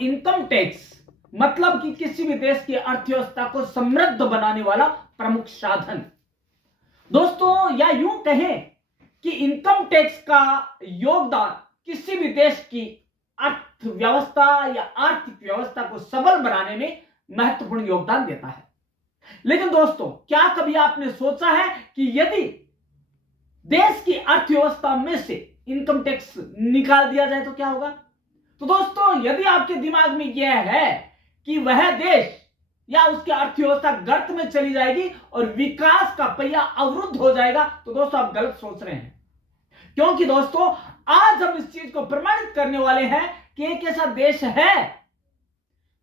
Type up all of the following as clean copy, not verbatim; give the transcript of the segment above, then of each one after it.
Income tax मतलब कि किसी भी देश की अर्थव्यवस्था को समृद्ध बनाने वाला प्रमुख साधन। दोस्तों, या यूं कहें कि इनकम टैक्स का योगदान किसी भी देश की अर्थव्यवस्था या आर्थिक व्यवस्था को सबल बनाने में महत्वपूर्ण योगदान देता है। लेकिन दोस्तों, क्या कभी आपने सोचा है कि यदि देश की अर्थव्यवस्था में से इनकम टैक्स निकाल दिया जाए तो क्या होगा? तो दोस्तों, यदि आपके दिमाग में यह है कि वह देश या उसकी अर्थव्यवस्था गर्त में चली जाएगी और विकास का पहिया अवरुद्ध हो जाएगा, तो दोस्तों आप गलत सोच रहे हैं। क्योंकि दोस्तों, आज हम इस चीज को प्रमाणित करने वाले हैं कि एक ऐसा देश है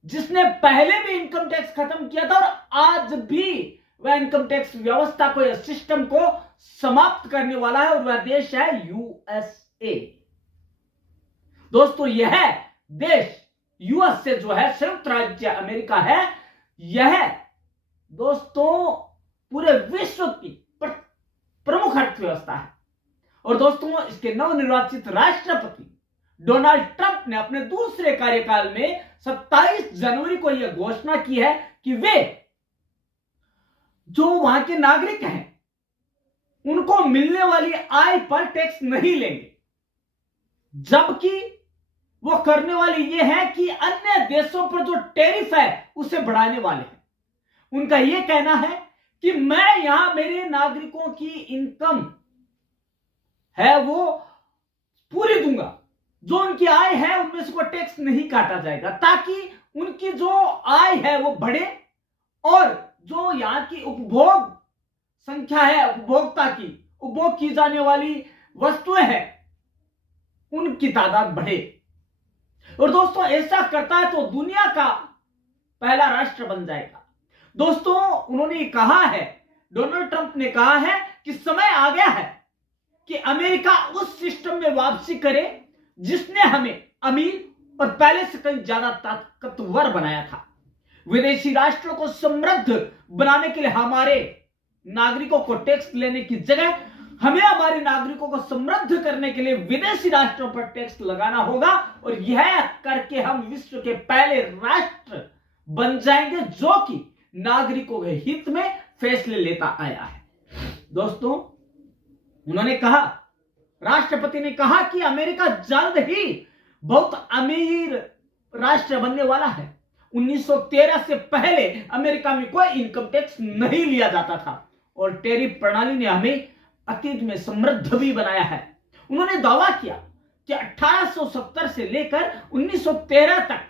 जिसने पहले भी इनकम टैक्स खत्म किया था और आज भी वह इनकम टैक्स व्यवस्था को या सिस्टम को समाप्त करने वाला है, और वह देश है यूएसए। दोस्तों, यह देश यूएसए जो है, संयुक्त राज्य अमेरिका है, यह दोस्तों पूरे विश्व की प्रमुख अर्थव्यवस्था है। और दोस्तों, इसके नवनिर्वाचित राष्ट्रपति डोनाल्ड ट्रंप ने अपने दूसरे कार्यकाल में 27 जनवरी को यह घोषणा की है कि वे जो वहां के नागरिक हैं उनको मिलने वाली आय पर टैक्स नहीं लेंगे, जबकि वो करने वाले ये है कि अन्य देशों पर जो टैरिफ है उसे बढ़ाने वाले हैं। उनका यह कहना है कि मैं यहां मेरे नागरिकों की इनकम है वो पूरी दूंगा, जो उनकी आय है उनमें से कोई टैक्स नहीं काटा जाएगा, ताकि उनकी जो आय है वो बढ़े और जो यहां की उपभोग संख्या है, उपभोक्ता की उपभोग की जाने वाली वस्तुएं हैं, उनकी तादाद बढ़े। और दोस्तों, ऐसा करता है तो दुनिया का पहला राष्ट्र बन जाएगा। दोस्तों, उन्होंने कहा है, डोनाल्ड ट्रंप ने कहा है कि समय आ गया है कि अमेरिका उस सिस्टम में वापसी करे जिसने हमें अमीर और पहले से कहीं ज्यादा ताकतवर बनाया था। विदेशी राष्ट्रों को समृद्ध बनाने के लिए हमारे नागरिकों को टैक्स लेने की जगह हमें हमारे नागरिकों को समृद्ध करने के लिए विदेशी राष्ट्रों पर टैक्स लगाना होगा, और यह करके हम विश्व के पहले राष्ट्र बन जाएंगे जो कि नागरिकों के हित में फैसले लेता आया है। दोस्तों, उन्होंने कहा, राष्ट्रपति ने कहा कि अमेरिका जल्द ही बहुत अमीर राष्ट्र बनने वाला है। 1913 से पहले अमेरिका में कोई इनकम टैक्स नहीं लिया जाता था और टैरिफ प्रणाली ने हमें अतीत में समृद्ध भी बनाया है। उन्होंने दावा किया कि 1870 से लेकर 1913 तक